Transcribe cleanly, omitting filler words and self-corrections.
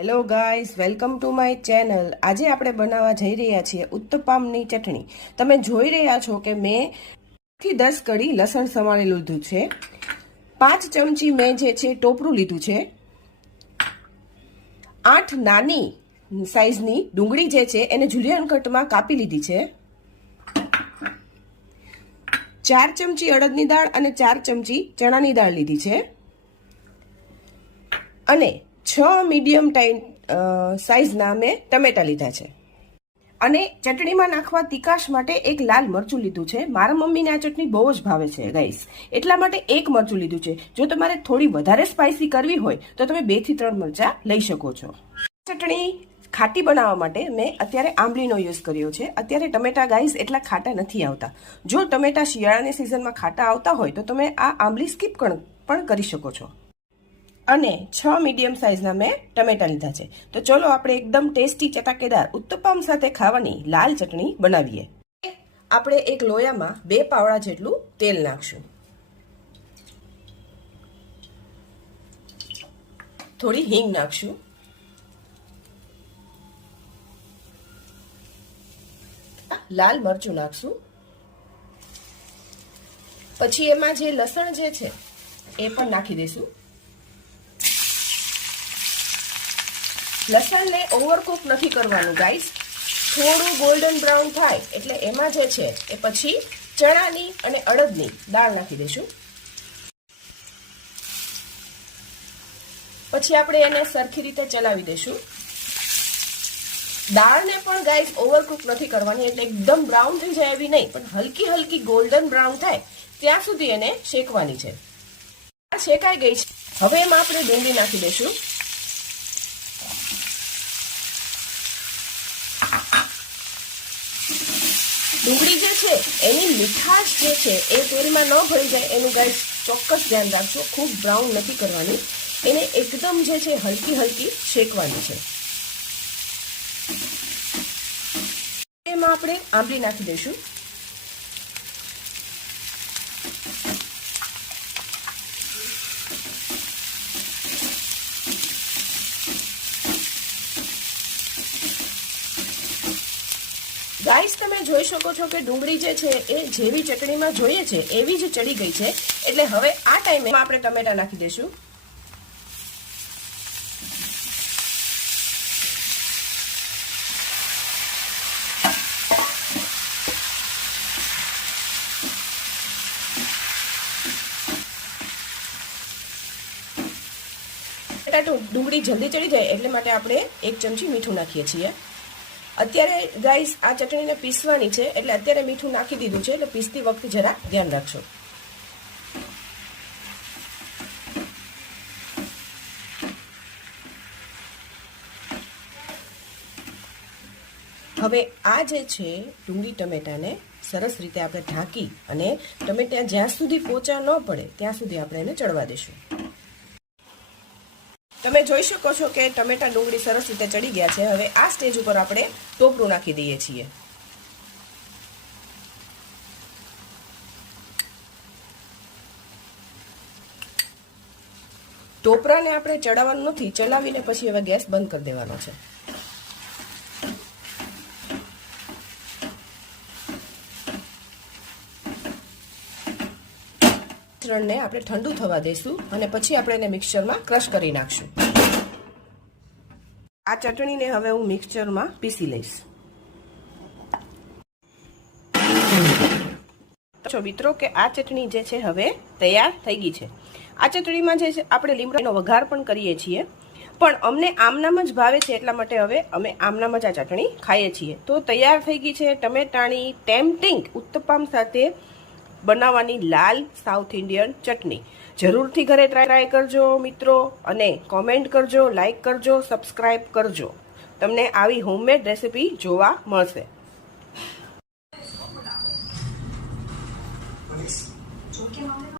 Hello guys, welcome to my channel. આજે આપણે બનાવવા જઈ રહ્યા છીએ ઉત્તપમની ચટણી. તમે જોઈ રહ્યા છો કે મેં 10 કળી લસણ સમારી લીધું છે. 5 ચમચી મેં જે છે ટોપરું લીધું છે. 8 નાની સાઈઝની ડુંગળી જે છે એને જુલિયન કટમાં કાપી લીધી છે. 4 ચમચી અડદની દાળ અને 4 ચમચી ચણાની દાળ લીધી છે. અને 6 મીડિયમ સાઈઝના મેં ટમેટા લીધા છે. અને ચટણીમાં નાખવા તીખાશ માટે એક લાલ મરચું લીધું છે. મારા મમ્મીને આ ચટણી બહુ જ ભાવે છે ગાઈસ, એટલા માટે એક મરચું લીધું છે. જો તમારે થોડી વધારે સ્પાઇસી કરવી હોય તો તમે 2 થી 3 મરચા લઈ શકો છો. ચટણી ખાટી બનાવવા માટે મેં અત્યારે આંબલીનો યુઝ કર્યો છે. અત્યારે ટમેટા ગાઈસ એટલા ખાટા નથી આવતા. જો ટમેટા શિયાળાની સિઝનમાં ખાટા આવતા હોય તો તમે આ આંબલી સ્કીપ પણ કરી શકો છો. અને 6 મીડિયમ સાઈઝના મેં ટમેટા લીધા છે. તો ચલો આપણે એકદમ ટેસ્ટી ચટાકેદાર ઉત્તપમ સાથે ખાવાની લાલ ચટણી બનાવીએ. આપણે એક લોયામાં 2 પાવડા જેટલું તેલ નાખશું. થોડી હિંગ નાખશું. લાલ મરચું નાખશું. પછી એમાં જે લસણ જે છે એ પણ નાખી દઈશું. લસણને ઓવરકુક નથી કરવાનું ગાઈસ. થોડું ગોલ્ડન બ્રાઉન થાય એટલે એમાં જે છે એ પછી ચણાની અને અડદની દાળ નાખી દઈશું. પછી આપણે એને સરખી રીતે ચલાવી દઈશું. દાળને પણ ગાઈસ ઓવરકુક નથી કરવાની, એટલે એકદમ બ્રાઉન થઈ જાય એવી નહીં, પણ હલકી હલકી ગોલ્ડન બ્રાઉન થાય ત્યાં સુધી એને શેકવાની છે. શેકાઈ ગઈ છે. હવે એમાં આપણે ડુંગળી નાખી દઈશું. ડુંગળી જે છે એની મીઠાશ જે છે એ તેલમાં ન ભળી જાય એનું ગાઈસ ચોક્કસ ધ્યાન રાખજો. ખૂબ બ્રાઉન નથી કરવાની, એને એકદમ જે છે હલકી હલકી શેકવાની છે. એમાં આપણે આંબલી નાખી દઈશું. ગાઈસ, તમે જોઈ શકો છો કે ડુંગળી જે છે એ જેવી ચટણીમાં જોઈએ છે એવી જ ચડી ગઈ છે. એટલે હવે આ ટાઈમે આપણે ટમેટા નાખી દઈશું. ડુંગળી જલ્દી ચડી જાય એટલે માટે આપણે 1 ચમચી મીઠું નાખીએ છીએ. અત્યારે ગાઈસ આ ચટણીને પીસવાની છે એટલે અત્યારે મીઠું નાખી દીધું છે, એટલે પીસતી વખતે જરા ધ્યાન રાખજો. હવે આ જે છે ડુંગળી ટમેટાને સરસ રીતે આપણે ઢાંકી અને ટમેટા જ્યાં સુધી પોચા ન પડે ત્યાં સુધી આપણે એને ચડવા દઈશું. તમે જોઈ શકો છો કે ટમેટા ડુંગળી સરસ રીતે ચડી ગયા છે. હવે આ સ્ટેજ ઉપર આપણે ટોપરું નાખી દઈએ છીએ. ટોપરાને આપણે ચડાવવાનું નથી, ચલાવીને પછી હવે ગેસ બંધ કરી દેવાનો છે. મિશ્રણને આપણે ઠંડુ થવા દઈશું અને પછી આપણે એને મિક્સચરમાં ક્રશ કરી નાખશું. આ ચટણીને હવે હું મિક્સચરમાં પીસી લઈશ. તો મિત્રો કે આ ચટણી જે છે હવે તૈયાર થઈ ગઈ છે. આ ચટણીમાં જે છે આપણે લીમડાનો વઘાર પણ કરીએ છીએ, પણ અમને આમનામ જ ભાવે છે એટલા માટે હવે અમે આમનામ જ આ ચટણી ખાઈએ છીએ. તો તૈયાર થઈ ગઈ છે ટમેટાની ટેમ્પટિંગ ઉત્તપમ સાથે બનાવવાની લાલ સાઉથ ઇન્ડિયન ચટણી. જરૂરથી ઘરે ટ્રાય કરજો મિત્રો, અને કોમેન્ટ કરજો, લાઈક કરજો, સબસ્ક્રાઈબ કરજો. તમને આવી હોમમેડ રેસિપી જોવા મળશે.